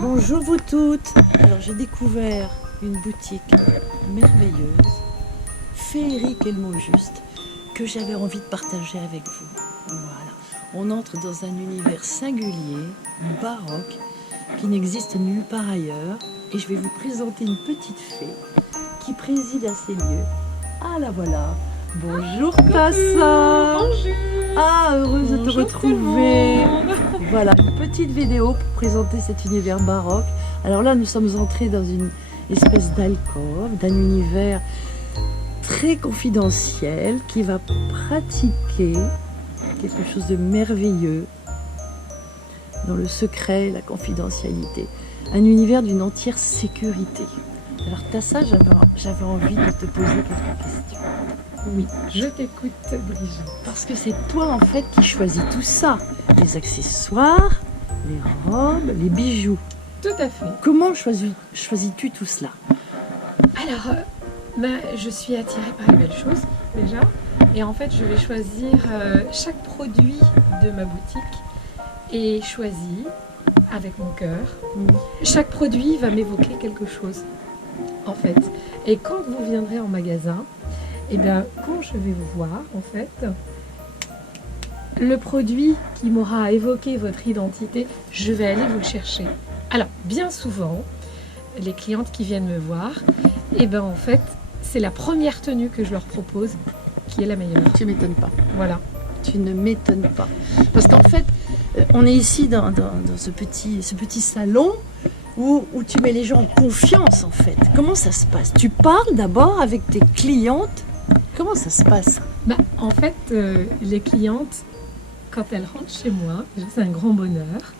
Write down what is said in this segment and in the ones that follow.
Bonjour vous toutes. Alors j'ai découvert une boutique merveilleuse, féerique est le mot juste, que j'avais envie de partager avec vous. Voilà. On entre dans un univers singulier, baroque, qui n'existe nulle part ailleurs. Et je vais vous présenter une petite fée qui préside à ces lieux. Ah la voilà. Bonjour Tassa. Bonjour. Ah, heureuse de te Bonjour retrouver. tout le monde. Voilà, une petite vidéo pour présenter cet univers baroque. Alors là, nous sommes entrés dans une espèce d'alcôve, d'un univers très confidentiel qui va pratiquer quelque chose de merveilleux dans le secret, la confidentialité. Un univers d'une entière sécurité. Alors Tassa, j'avais envie de te poser quelques questions. Oui, je t'écoute Brigitte. Parce que c'est toi en fait qui choisis tout ça. Les accessoires, les robes, les bijoux. Tout à fait. Comment choisis-tu tout cela? Alors, je suis attirée par les belles choses déjà. Et en fait, je vais choisir chaque produit de ma boutique et choisi avec mon cœur. Chaque produit va m'évoquer quelque chose en fait. Et quand vous viendrez en magasin, et bien, quand je vais vous voir, en fait, le produit qui m'aura évoqué votre identité, je vais aller vous le chercher. Alors, bien souvent, les clientes qui viennent me voir, et bien, en fait, c'est la première tenue que je leur propose qui est la meilleure. Tu m'étonnes pas. Voilà. Tu ne m'étonnes pas. Parce qu'en fait, on est ici dans ce petit salon où tu mets les gens en confiance, en fait. Comment ça se passe? Tu parles d'abord avec tes clientes. Comment ça se passe? En fait, les clientes, quand elles rentrent chez moi, c'est un grand bonheur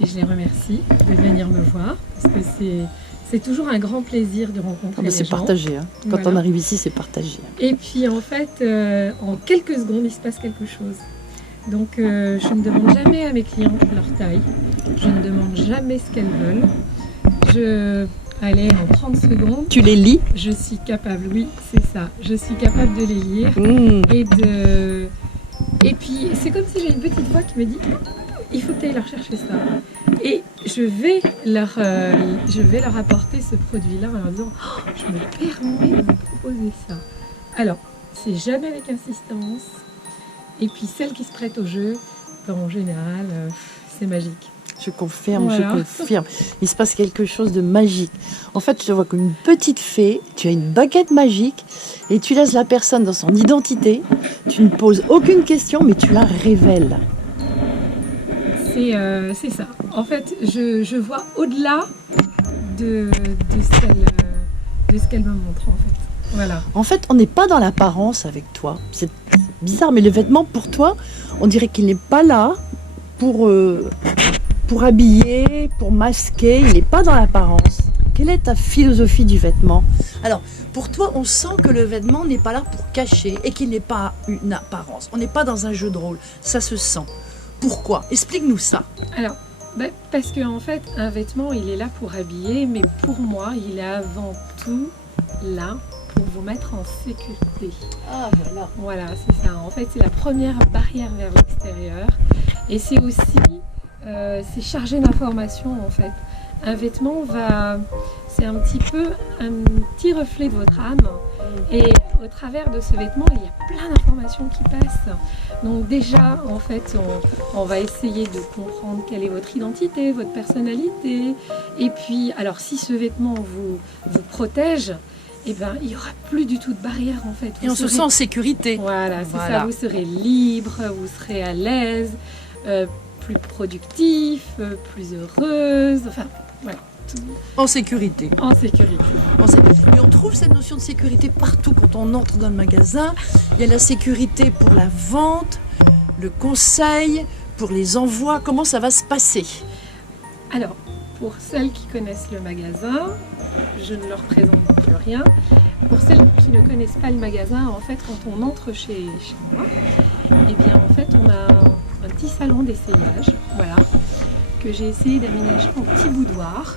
et je les remercie de venir me voir parce que c'est toujours un grand plaisir de rencontrer les gens. C'est partagé. Hein. Quand Voilà. on arrive ici, c'est partagé. Et puis en fait, en quelques secondes, il se passe quelque chose. Donc je ne demande jamais à mes clientes leur taille, je ne demande jamais ce qu'elles veulent. Allez, en 30 secondes. Tu les lis? Je suis capable, oui, c'est ça. Je suis capable de les lire et puis c'est comme si j'ai une petite voix qui me dit il faut que tu ailles leur chercher ça. Et je vais leur apporter ce produit-là en leur disant je me permets de vous proposer ça. Alors, c'est jamais avec insistance. Et puis celles qui se prêtent au jeu, en général, c'est magique. Je confirme, Voilà. je confirme. Il se passe quelque chose de magique. En fait, je te vois comme une petite fée, tu as une baguette magique et tu laisses la personne dans son identité. Tu ne poses aucune question, mais tu la révèles. C'est ça. En fait, je vois au-delà de ce qu'elle me montre, en fait. Voilà. En fait, on n'est pas dans l'apparence avec toi. C'est bizarre, mais le vêtement, pour toi, on dirait qu'il n'est pas là pour habiller, pour masquer. Il n'est pas dans l'apparence. Quelle est ta philosophie du vêtement? Alors, pour toi, on sent que le vêtement n'est pas là pour cacher et qu'il n'est pas une apparence. On n'est pas dans un jeu de rôle. Ça se sent. Pourquoi? Explique-nous ça. Alors, parce qu'en fait, un vêtement, il est là pour habiller, mais pour moi, il est avant tout là pour vous mettre en sécurité. Ah, voilà. Voilà, c'est ça. En fait, c'est la première barrière vers l'extérieur. Et c'est aussi, c'est chargé d'informations, en fait. Un vêtement c'est un petit reflet de votre âme. Et au travers de ce vêtement, il y a plein d'informations qui passent. Donc déjà, en fait, on va essayer de comprendre quelle est votre identité, votre personnalité. Et puis, alors si ce vêtement vous protège, eh ben, il n'y aura plus du tout de barrière, en fait. Et on se sent en sécurité. Voilà, c'est Voilà. ça. Vous serez libre, vous serez à l'aise, plus productif, plus heureuse. Enfin, voilà. Tout En sécurité. en sécurité. Et on trouve cette notion de sécurité partout quand on entre dans le magasin. Il y a la sécurité pour la vente, le conseil, pour les envois. Comment ça va se passer? Alors, pour celles qui connaissent le magasin, je ne leur présente plus rien. Pour celles qui ne connaissent pas le magasin, en fait, quand on entre chez moi, eh bien, en fait, on a un petit salon d'essayage, voilà, que j'ai essayé d'aménager en petit boudoir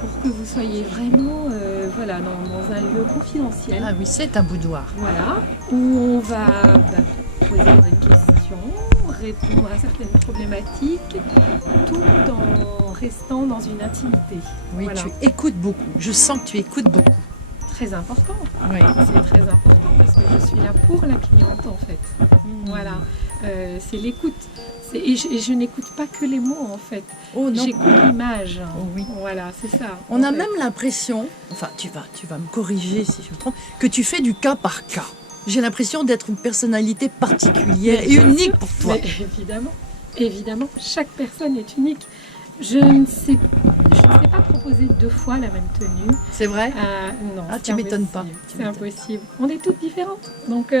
pour que vous soyez vraiment voilà, dans un lieu confidentiel. Ah oui, c'est un boudoir. Voilà, où on va poser des questions, répondre à certaines problématiques tout en restant dans une intimité. Oui, Voilà. tu écoutes beaucoup. Je sens que tu écoutes beaucoup. Très important. Oui. C'est très important parce que je suis là pour la cliente en fait. Voilà. C'est l'écoute. Et je n'écoute pas que les mots en fait. Oh non. J'écoute l'image. Oh oui. Voilà, c'est ça. On en a fait. même l'impression, enfin tu vas me corriger si je me trompe, que tu fais du cas par cas. J'ai l'impression d'être une personnalité particulière et Mais bien unique sûr. pour toi. Mais évidemment, chaque personne est unique. Je ne sais pas proposer 2 fois la même tenue. C'est vrai? Non, Ah, c'est tu m'étonnes pas. impossible. Tu C'est m'étonnes. impossible. On est toutes différentes. Donc,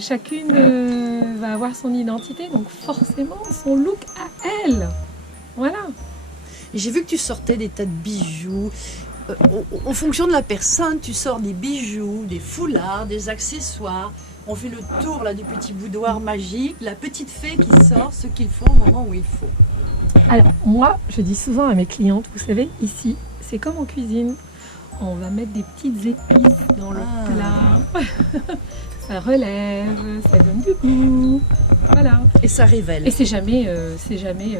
chacune va avoir son identité. Donc, forcément, son look à elle. Voilà. Et j'ai vu que tu sortais des tas de bijoux. En fonction de la personne, tu sors des bijoux, des foulards, des accessoires. On fait le tour là du petit boudoir magique, la petite fée qui sort ce qu'il faut au moment où il faut. Alors, moi, je dis souvent à mes clientes, vous savez, ici, c'est comme en cuisine. On va mettre des petites épices dans le plat. Ça relève, ça donne du goût. Voilà. Et ça révèle. Et c'est jamais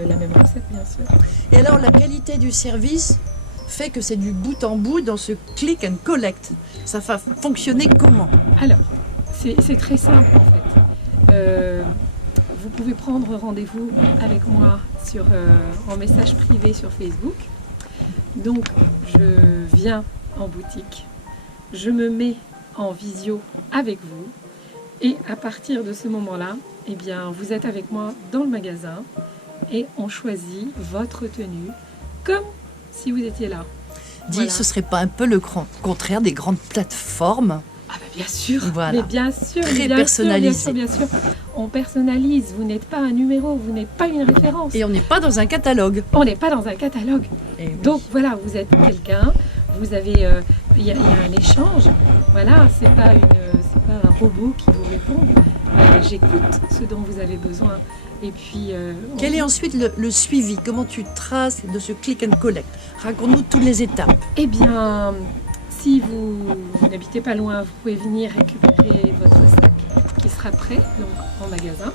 la même recette, bien sûr. Et alors la qualité du service fait que c'est du bout en bout dans ce click and collect. Ça va fonctionner comment? Alors, c'est très simple en fait. Vous pouvez prendre rendez-vous avec moi en message privé sur Facebook. Donc, je viens en boutique, je me mets en visio avec vous et à partir de ce moment-là, eh bien, vous êtes avec moi dans le magasin et on choisit votre tenue comme si vous étiez là. Dis, Voilà. ce serait pas un peu le contraire des grandes plateformes? Ah bah bien sûr, Voilà. mais bien sûr, Très bien personnalisé. sûr, bien sûr, bien sûr. On personnalise, vous n'êtes pas un numéro, vous n'êtes pas une référence. Et on n'est pas dans un catalogue. On n'est pas dans un catalogue. Et oui. Donc voilà, vous êtes quelqu'un, vous avez, il y a un échange. Voilà, c'est pas un robot qui vous répond. J'écoute ce dont vous avez besoin. Et puis. Quel est ensuite le suivi? Comment tu traces de ce click and collect? Raconte-nous toutes les étapes. Eh bien, si vous n'habitez pas loin, vous pouvez venir récupérer votre sac qui sera prêt donc en magasin.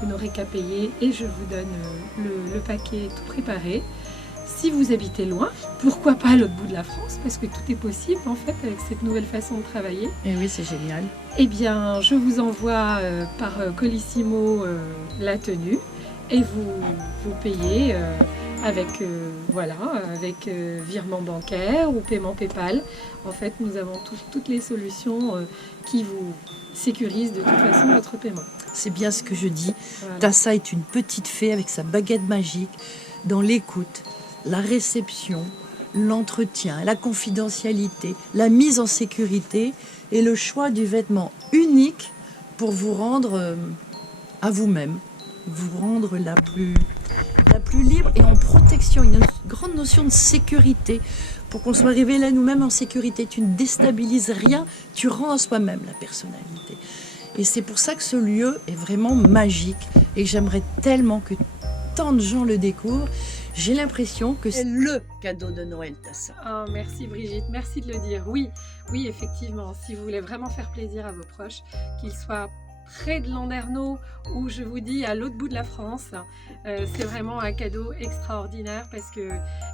Vous n'aurez qu'à payer et je vous donne le paquet tout préparé. Si vous habitez loin, pourquoi pas à l'autre bout de la France, parce que tout est possible en fait avec cette nouvelle façon de travailler. Et oui, c'est génial. Eh bien, je vous envoie par Colissimo la tenue et vous payez avec virement bancaire ou paiement PayPal. En fait, nous avons toutes les solutions qui vous sécurisent de toute façon votre paiement. C'est bien ce que je dis. Voilà. Tassa est une petite fée avec sa baguette magique dans l'écoute, la réception, l'entretien, la confidentialité, la mise en sécurité et le choix du vêtement unique pour vous rendre à vous-même, vous rendre la plus libre et en protection. Il y a une grande notion de sécurité. Pour qu'on soit arrivé là nous-mêmes en sécurité, tu ne déstabilises rien, tu rends à soi-même la personnalité. Et c'est pour ça que ce lieu est vraiment magique et que j'aimerais tellement que tant de gens le découvrent. J'ai l'impression que c'est le cadeau de Noël, Tassa. Oh, merci Brigitte, merci de le dire. Oui, effectivement, si vous voulez vraiment faire plaisir à vos proches, qu'ils soient près de Landerneau ou je vous dis à l'autre bout de la France, c'est vraiment un cadeau extraordinaire parce que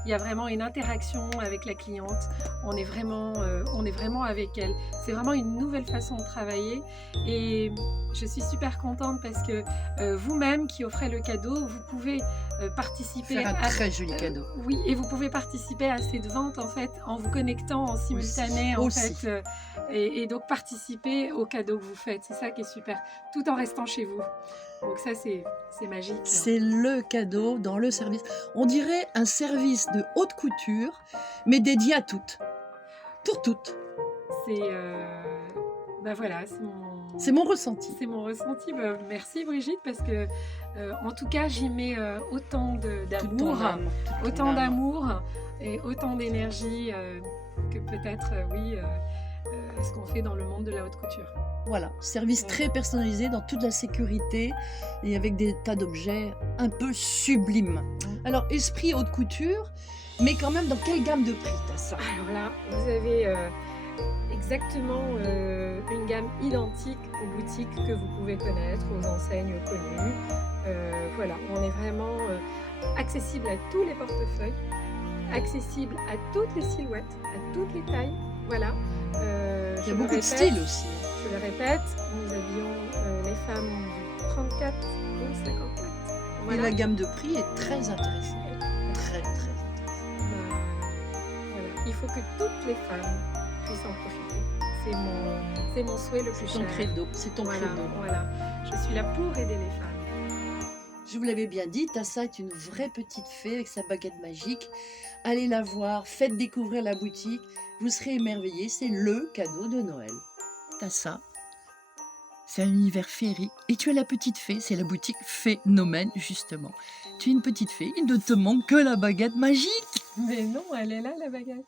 il y a vraiment une interaction avec la cliente. On est vraiment avec elle. C'est vraiment une nouvelle façon de travailler et je suis super contente parce que vous-même qui offrez le cadeau, vous pouvez participer Faire un très joli cadeau. Oui, et vous pouvez participer à cette vente en fait en vous connectant en simultané en Aussi. fait et donc participer au cadeau que vous faites. C'est ça qui est super, tout en restant chez vous. Donc ça c'est magique. C'est le cadeau dans le service. On dirait un service de haute couture, mais dédié à toutes. Pour toutes. C'est voilà, C'est mon ressenti. c'est mon ressenti. Merci Brigitte parce que en tout cas j'y mets autant d'amour et autant d'énergie que peut-être ce qu'on fait dans le monde de la haute couture. Voilà, service très personnalisé dans toute la sécurité et avec des tas d'objets un peu sublimes. Alors, esprit haute couture, mais quand même dans quelle gamme de prix t'as ça? Alors là, vous avez exactement une gamme identique aux boutiques que vous pouvez connaître, aux enseignes connues. Voilà, on est vraiment accessible à tous les portefeuilles, accessible à toutes les silhouettes, à toutes les tailles. Voilà. Il y a beaucoup de styles aussi. Je le répète, nous avions les femmes du 34 au 54. Et Voilà. la gamme de prix est très intéressante. Très, très intéressante. Voilà. Il faut que toutes les femmes puissent en profiter. C'est mon souhait le plus C'est ton cher. credo. C'est ton Voilà, credo. voilà. Je suis là pour aider les femmes. Je vous l'avais bien dit, Tassa est une vraie petite fée avec sa baguette magique. Allez la voir, faites découvrir la boutique. Vous serez émerveillés. C'est le cadeau de Noël. Tassa, c'est un univers féerique. Et tu es la petite fée, c'est la boutique Phénomène, justement. Tu es une petite fée, il ne te manque que la baguette magique. Mais non, elle est là, la baguette.